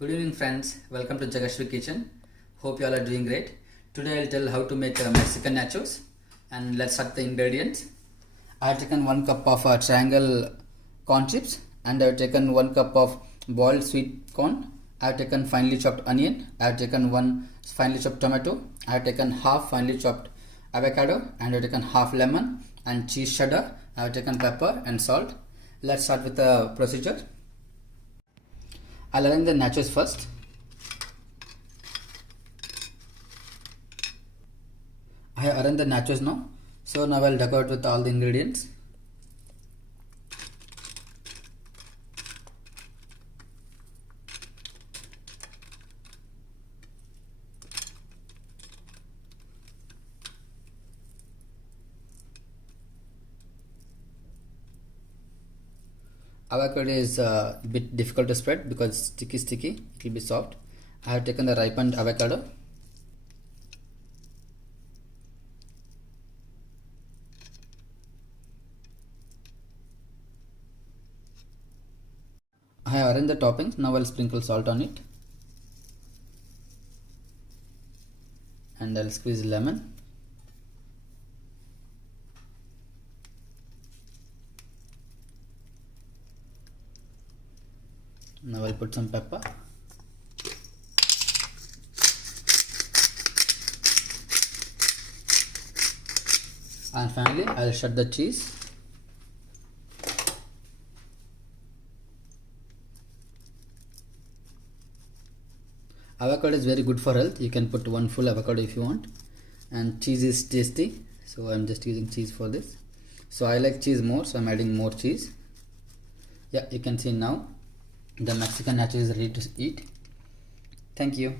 Good evening friends, welcome to Jagashri Kitchen. Hope you all are doing great. Today I'll tell how to make Mexican nachos, and let's start the ingredients. I have taken 1 cup of triangle corn chips, and I have taken 1 cup of boiled sweet corn. I have taken finely chopped onion. I have taken 1 finely chopped tomato. I have taken half finely chopped avocado, and I have taken half lemon and cheese cheddar. I have taken pepper and salt. Let's start with the procedure. I'll arrange the nachos first. I have arranged the nachos now. So now I'll decorate with all the ingredients. Avocado is a bit difficult to spread because it's sticky, it will be soft. I have taken the ripened avocado. I have arranged the toppings. Now I'll sprinkle salt on it, and I'll squeeze lemon. Now I'll put some pepper. And finally I'll shred the cheese. Avocado is very good for health. You can put 1 full avocado if you want. And cheese is tasty, so I'm just using cheese for this. So I like cheese more, so I'm adding more cheese. Yeah, you can see now the Mexican nachos is ready to eat. Thank you.